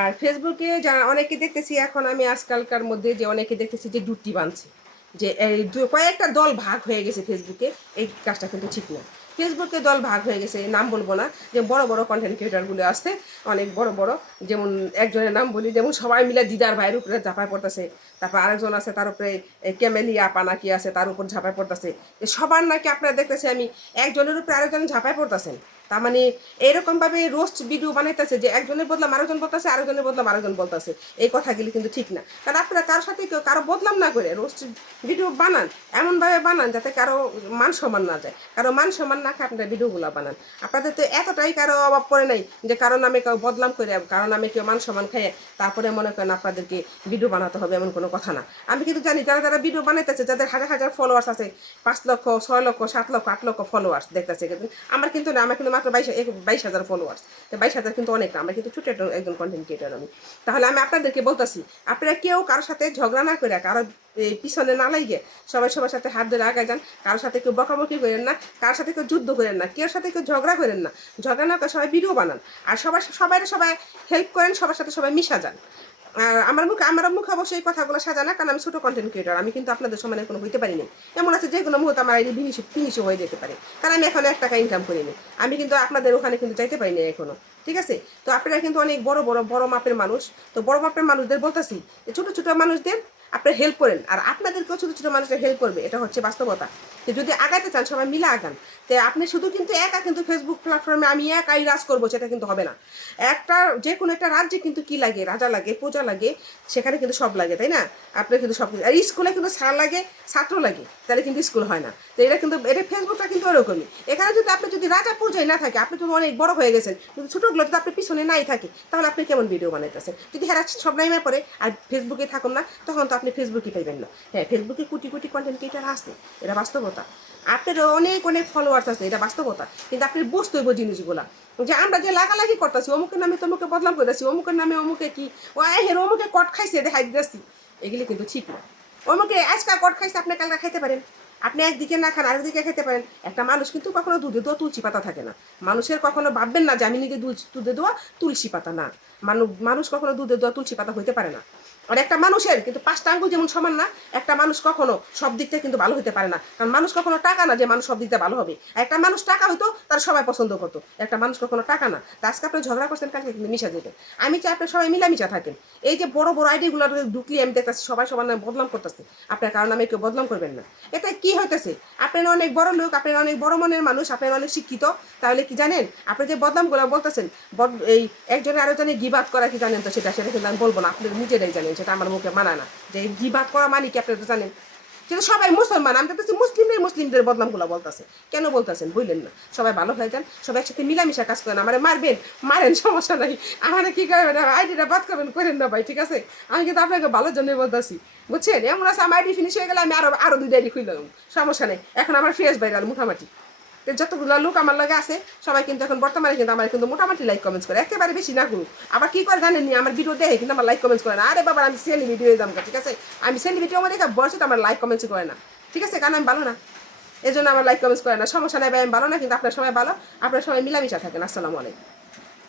আর ফেসবুকে যা অনেকে দেখতেছি এখন আমি আজকালকার মধ্যে যে অনেকে দেখতেছি যে জুটি বাঁধছে, যে এই কয়েকটা দল ভাগ হয়ে গেছে ফেসবুকে। এই কাজটা কিন্তু ঠিক না। ফেসবুকে দল ভাগ হয়ে গেছে, নাম বলবো না, যে বড় বড় কন্টেন্ট ক্রিয়েটারগুলো আসছে, অনেক বড় বড়, যেমন একজনের নাম বলি, যেমন সবাই মিলে দিদার ভাইয়ের উপরে ঝাঁপায় পড়তেছে। তারপর আরেকজন আছে তার উপরে ক্যামেলিয়া পানা কি আছে তার উপর ঝাঁপায় পড়তেছে। সবার নাকি আপনারা দেখতেছি আমি একজনের উপরে আরেকজন ঝাঁপায় পড়তেছেন। তার মানে এরকমভাবে রোস্ট ভিডিও বানাইতেছে যে একজনের বদলাম আরেকজন বলতেছে, আরেকজনের বদলাম আরেকজন বলতেছে। এই কথাগুলি কিন্তু ঠিক না। কারণ আপনারা কারোর সাথে কেউ কারো বদলাম না করে রোস্ট ভিডিও বানান, এমনভাবে বানান যাতে কারো মান সম্মান না যায়, কারো মান সম্মান না খেয়ে আপনারা ভিডিওগুলো বানান। আপনাদের তো এতটাই কারো অভাব পড়ে নাই যে কারো নামে কেউ বদলাম করে, কারো নামে কেউ মান সম্মান খাইয়ে তারপরে মনে করেন আপনাদেরকে ভিডিও বানাতে হবে, এমন কোনো কথা না। আমি কিন্তু জানি যারা যারা ভিডিও বানাইতেছে, যাদের হাজার হাজার ফলোয়ার্স আছে, 5 লক্ষ 6 লক্ষ 7 লক্ষ 8 লক্ষ ফলোয়ার্স দেখতেছে, কিন্তু আমার কিন্তু না, আমার কিন্তু মাত্র 22,000 ফলোয়ার্স। তো 22,000 কিন্তু অনেক না, আমরা কিন্তু ছোটো একজন কন্টেন্ট ক্রিয়েটার আমি। তাহলে আমি আপনাদেরকে বলতেছি, আপনারা কেউ কারোর সাথে ঝগড়া না করে, কারো পিছনে না লাগিয়ে সবাই সবার সাথে হাত ধরে আগায় যান। কারোর সাথে কেউ বকাবকি করেন না, কারোর সাথে কেউ যুদ্ধ করেন না, কেউ সাথে কেউ ঝগড়া করেন না। ঝগড়া না করে সবাই ভিডিও বানান, আর সবাই হেল্প করেন, সবার সাথে সবাই মিশা যান। আর আমার মুখে অবশ্যই এই কথাগুলো সাজা না, কারণ আমি ছোটো কন্টেন্ট ক্রিয়েটার, আমি কিন্তু আপনাদের সমানে কোনো হইতে পারিনি। এমন আছে যে কোনো মুহূর্তে আমার ফিনিশও হয়ে যেতে পারে, কারণ আমি এখন 1 টাকা ইনকাম করিনি। আমি কিন্তু আপনাদের ওখানে কিন্তু যাইতে পারিনি এখনো, ঠিক আছে? তো আপনারা কিন্তু অনেক বড় মাপের মানুষ। তো বড় মাপের মানুষদের বলতেছি যে ছোটো ছোটো মানুষদের আপনারা হেল্প করেন, আর আপনাদেরকেও ছোটো ছোটো মানুষরা হেল্প করবে, এটা হচ্ছে বাস্তবতা। তো যদি আগাতে চান সবাই মিলে আগান। তো আপনি শুধু কিন্তু একা কিন্তু ফেসবুক প্ল্যাটফর্মে আমি একাই রাজ করবো, সেটা কিন্তু হবে না। একটা যে কোনো একটা রাজ্যে কিন্তু কি লাগে, রাজা লাগে, প্রজা লাগে, সেখানে কিন্তু সব লাগে, তাই না? আপনার কিন্তু সব কিছু, আর স্কুলে কিন্তু স্যার লাগে, ছাত্র লাগে, তাহলে কিন্তু স্কুল হয় না। তো এটা ফেসবুকটা কিন্তু ওরকমই। এখানে যদি আপনি যদি রাজা পর্যায়ে না থাকে, আপনি তো অনেক বড় হয়ে গেছেন, কিন্তু ছোটোগুলো যদি আপনি পিছনে নাই থাকে, তাহলে আপনি কেমন ভিডিও বানাইতেছেন? যদি হ্যাঁ সব নাইমে পড়ে আর ফেসবুকে থাকুন না, তখন তো আপনি ফেসবুকই পাইবেন না। হ্যাঁ, ফেসবুকে কোটি কোটি কন্টেন্ট ক্রিয়েটার আছে, এটা বাস্তবতা। আপনার অনেক অনেক ফলোয়ার্স আছে, এটা বাস্তবতা। কিন্তু আপনি বুঝতে হইব জিনিসগুলা, যে আমরা যে লাগালাগি করতেছি, অমুকের নামে তমুকে বদলাম করতেছি, অমুকের নামে অমুকে কি ও হের অমুকে কট খাইছে দেখাই দিতেছি, এগুলি কিন্তু ঠিক না। অমুকে আজকা কট খাইছে, আপনি কালকা খাইতে পারেন, আপনি একদিকে না খান আরেকদিকে খেতে পারেন। একটা মানুষ কিন্তু কখনো দুধে দেওয়া তুলসী পাতা থাকে না। মানুষের কখনো ভাববেন না যে আমি নিজে দুধে দেওয়া তুলসী পাতা না। মানুষ কখনো দুধে দেওয়া তুলসী পাতা হইতে পারে না। আর একটা মানুষের কিন্তু 5টা আঙ্গুল যেমন সমান না, একটা মানুষ কখনো সব দিক থেকে কিন্তু ভালো হতে পারে না। কারণ মানুষ কখনো টাকা না যে মানুষ সব দিক থেকে ভালো হবে। একটা মানুষ টাকা হইতো তার সবাই পছন্দ করতো, একটা মানুষ কখনো টাকা না। তা আজকে আপনি ঝগড়া করছেন, কালকে কিন্তু মিশা যাবে। আমি চাই আপনি সবাই মিলামিশা থাকেন। এই যে বড় বড় আইডিগুলো ঢুকলি আমি দেখতেছি সবাই সবার নামে বদনাম করতেছে, আপনার কারণ নামে কেউ বদনাম করবেন না। এটা কি হইতেছে? আপনারা অনেক বড় লোক, আপনারা অনেক বড় মনের মানুষ, আপনারা অনেক শিক্ষিত, তাহলে কি জানেন আপনি যে বদনামগুলো বলতেছেন, এই একজনের আরেকজনের গিবাদ করা কি জানেন? তো সেটা কিন্তু আমি বলবো না, আপনি নিজেরাই জানেন, সেটা আমার মুখে মানায় না। যে গিবাদ করা মানে কি আপনারা তো জানেন। কিন্তু সবাই মুসলমান, আমি দেখতেছি মুসলিমদের বদনামগুলো বলতেছে। কেন বলতেছেন বললেন না? সবাই ভালো হয়ে যান, সবাই একসাথে মিলামিশা কাজ করেন। আমার মারবেন মারেন, সমস্যা নাই। আমার কি করবেন, আইডিটা বাদ করবেন করেন না ভাই, ঠিক আছে? আমি কিন্তু আপনাকে ভালোর জন্য বলতেছি, বুঝছেন? এমন আছে আমার আইডি ফিনিশ হয়ে গেলে আমি আরো 2টা আইডি খুললাম, সমস্যা নেই। এখন আমার ফেস ভাইরাল মোটামুটি। তো যতগুলো লোক আমার লাগে আছে সবাই কিন্তু এখন বর্তমানে কিন্তু আমার কিন্তু মোটামুটি লাইক কমেন্টস করে, একেবারে বেশি না করুক। আবার কি করে জানেন নি, আমার ভিডিও দেখে কিন্তু আমার লাইক কমেন্টস করে না। আরে বাবা, আমি সেলি ভিডিও দাম, ঠিক আছে? আমি সেলি ভিডিও আমার দেখে বয়সে তো আমার লাইক কমেন্টস করে না, ঠিক আছে? কারণ আমি ভালো না, এই জন্য আমার লাইক কমেন্টস করে না। সমস্যা নাই ভাই, আমি ভালো না, কিন্তু আপনার সবাই ভালো, আপনার সবাই মিলামিশা থাকেন। আসসালামু আলাইকুম।